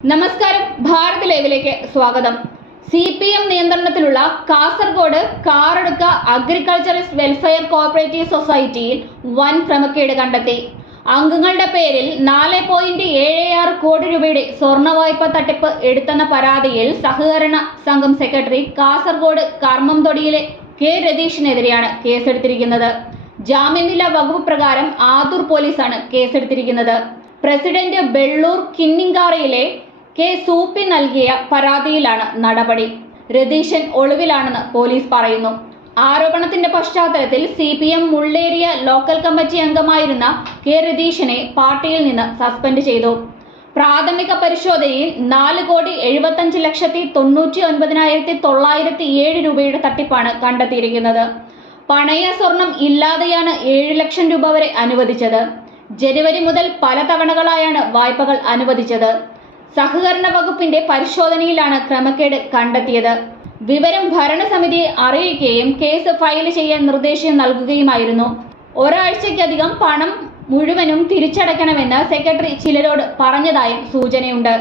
നമസ്കാരം, ഭാരത് ലൈവിലേക്ക് സ്വാഗതം. CPM നിയന്ത്രണത്തിലുള്ള Kasaragod Karadka agricultural welfare cooperative സൊസൈറ്റിയിൽ വൻ ക്രമക്കേട് കണ്ടെത്തി. അംഗങ്ങളുടെ പേരിൽ 4.76 കോടി രൂപയുടെ സ്വർണ്ണ വായ്പ തട്ടിപ്പ് എടുത്തെന്ന പരാതിയിൽ സഹകരണ സംഘം സെക്രട്ടറി കാസർഗോഡ് കർമ്മംതൊടിയിലെ കെ രതീഷിനെതിരെയാണ് കേസെടുത്തിരിക്കുന്നത്. ജാമ്യമില്ലാ വകുപ്പ് പ്രകാരം ആദൂർ പോലീസാണ് കേസെടുത്തിരിക്കുന്നത്. പ്രസിഡന്റ് ബെള്ളൂർ കിന്നിങ്കാറയിലെ കെ സൂപ്പി നൽകിയ പരാതിയിലാണ് നടപടി. രതീശൻ ഒളിവിലാണെന്ന് പോലീസ് പറയുന്നു. ആരോപണത്തിന്റെ പശ്ചാത്തലത്തിൽ CPM മുള്ളേരിയ ലോക്കൽ കമ്മിറ്റി അംഗമായിരുന്ന കെ രതീശനെ പാർട്ടിയിൽ നിന്ന് സസ്പെൻഡ് ചെയ്തു. പ്രാഥമിക പരിശോധനയിൽ 4,75,99,907 രൂപയുടെ തട്ടിപ്പാണ് കണ്ടെത്തിയിരിക്കുന്നത്. പണയ സ്വർണം ഇല്ലാതെയാണ് 7 ലക്ഷം രൂപ വരെ അനുവദിച്ചത്. ജനുവരി മുതൽ പല തവണകളായാണ് വായ്പകൾ അനുവദിച്ചത്. സഹകരണ വകുപ്പിന്റെ പരിശോധനയിലാണ് ക്രമക്കേട് കണ്ടെത്തിയത്. വിവരം ഭരണസമിതിയെ അറിയിക്കുകയും കേസ് ഫയൽ ചെയ്യാൻ നിർദ്ദേശം നൽകുകയുമായിരുന്നു. ഒരാഴ്ചയ്ക്കധികം പണം മുഴുവനും തിരിച്ചടയ്ക്കണമെന്ന് സെക്രട്ടറി ചിലരോട് പറഞ്ഞതായും സൂചനയുണ്ട്.